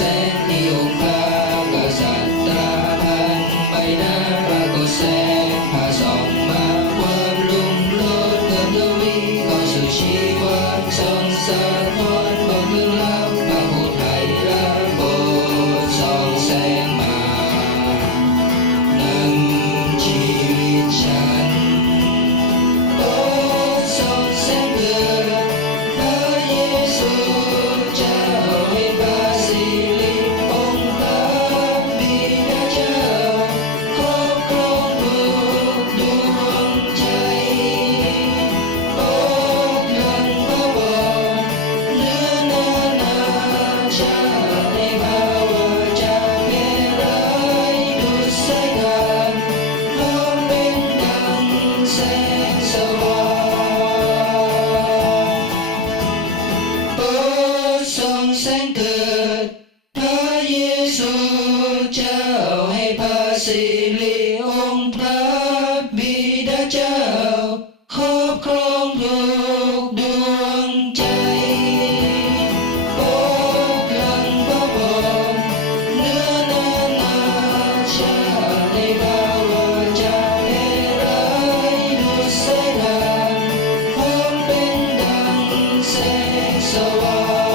แสงที่องค์พระกษัตริย์ตราพันใบหน้าปรากฏแสงพาส่องมาความลุ่มโลดเพิ่มทวีเข้าสู่ชีวิตส่องสะท้อนบอกเรื่องลับพระผู้ไทยรักโบสถ์ส่องแสงมานำชีวิตฉันโอ้ส่องแสงเกิดพระเยซูเจ้าให้พระสิริองค์พระบิดาเจ้าครอบครองทุกดวงใจโอ้พลังพระบารเหนือนานาชาติในภาวะจะเป็นไรดุจสายทานพร้อมเป็นดังแสงสว่างโอ้ส่องแสงเกิดพระเยซูเจ้าให้พระสิริองค์พระบิดาเจ้าครอบครองทุกดวงใจโอ้พลังพระบารเหนือนานาชาติในภาวะจะเป็นไรดุจสายทานพร้อมเป็นดังแสงสว่าง